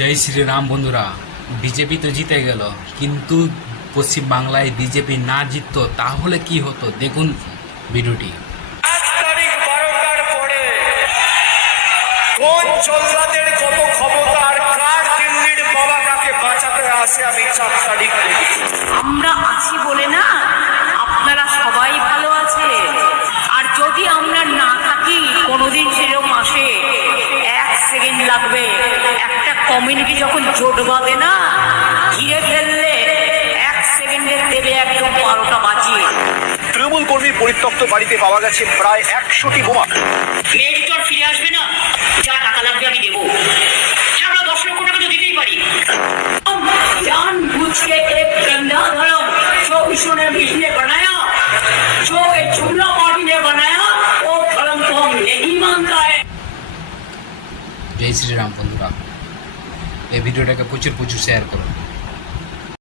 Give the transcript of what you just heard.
জয় শ্রীরাম বন্ধুরা। বিজেপি তো জিতে গেল, কিন্তু পশ্চিমবাংলায় বিজেপি না জিততো তাহলে কি হতো? দেখুন ভিডিওটি। 1 তারিখ 12টার পরে কোন জল্লাদের কত ক্ষমতা আর কার দিল্লির বাবা কাকে বাঁচাতে আসে আমি 4 তারিখ দেখি। আমরা আছি বলে না আপনারা সবাই ভালো আছে। আর যদি আমরা না থাকি কোনোদিন সেরকম আসে 1 সেকেন্ড লাগবে। একটা কমিউনিটি যখন জোট বাঁধে না, ঘিরে ফেললে 1 সেকেন্ডে দেবে একদম 12টা বাজিয়ে। তৃণমূল কর্মীর পরিত্যক্ত বাড়িতে পাওয়া গেছে প্রায় 100টি বোমা। মেয়েটি তো আর ফিরে আসবে না, যা টাকা লাগবে আমি দেবো। হ্যাঁ, আমরা 10 লক্ষ টাকা তো দিতেই পারি। जान बुझ के एक गंदा धर्म जो विष्णु ने बीच ने बनाया, जो एक जुमला पार्टी ने बनाया, वो धर्म को हम नहीं मानता है। জয় শ্রীরাম বন্ধুরা, এই ভিডিওটাকে প্রচুর শেয়ার করুন।